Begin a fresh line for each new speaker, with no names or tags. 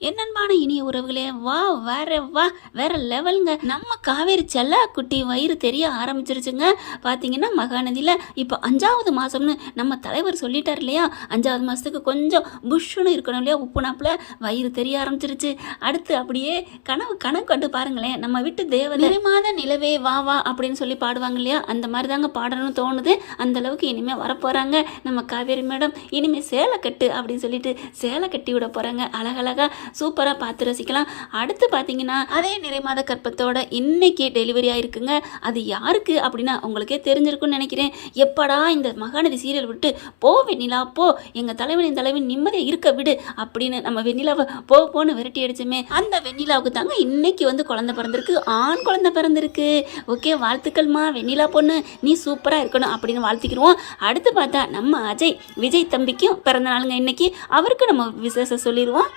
என்னன்பான இனிய உறவுகளே வா வேற வா வேற லெவலுங்க. நம்ம காவேரி செல்லா குட்டி வயிறு தெரிய ஆரம்பிச்சிருச்சுங்க. பார்த்தீங்கன்னா மகாநதியில் இப்போ அஞ்சாவது மாதம்னு நம்ம தலைவர் சொல்லிட்டார் இல்லையா? அஞ்சாவது மாதத்துக்கு கொஞ்சம் புஷ்ஷுன்னு இருக்கணும் இல்லையா? உப்புனாப்புல வயிறு தெரிய ஆரம்பிச்சிருச்சு. அடுத்து அப்படியே கனவு கணக்கு கண்டு பாருங்களேன். நம்ம விட்டு தேவதை மாத நிலவே வா வா அப்படின்னு சொல்லி பாடுவாங்க இல்லையா? அந்த மாதிரி தாங்க பாடணும்னு தோணுது. அந்த அளவுக்கு இனிமேல் வரப்போகிறாங்க நம்ம காவேரி மேடம் இனிமேல் சேலை கட்டு அப்படின்னு சொல்லிட்டு சேலை கட்டி விட போகிறாங்க அழகழகா சூப்பராக பார்த்து ரசிக்கலாம். அடுத்து பார்த்தீங்கன்னா அதே நிறைமாத கற்பத்தோட இன்னைக்கு டெலிவரி ஆயிருக்குங்க. அது யாருக்கு அப்படின்னா உங்களுக்கே தெரிஞ்சிருக்கும்னு நினைக்கிறேன். எப்படா இந்த மகாநதி சீரியல் விட்டு போ வெண்ணிலா போ. எங்கள் தலைவனின் தலைவன் நிம்மதியாக இருக்க விடு அப்படின்னு நம்ம வெண்ணிலாவை போ போன்னு விரட்டி அடிச்சோமே. அந்த வெண்ணிலாவுக்கு தாங்க இன்னைக்கு வந்து குழந்தை பிறந்திருக்கு. ஆண் குழந்தை பிறந்திருக்கு. ஓகே வாழ்த்துக்கள்மா வெண்ணிலா பொண்ணு. நீ சூப்பராக இருக்கணும் அப்படின்னு வாழ்த்திக்கிருவோம். அடுத்து பார்த்தா நம்ம அஜய் விஜய் தம்பிக்கும் பிறந்த நாளுங்க இன்னைக்கு. அவருக்கு நம்ம விசேஷம் சொல்லிடுவோம்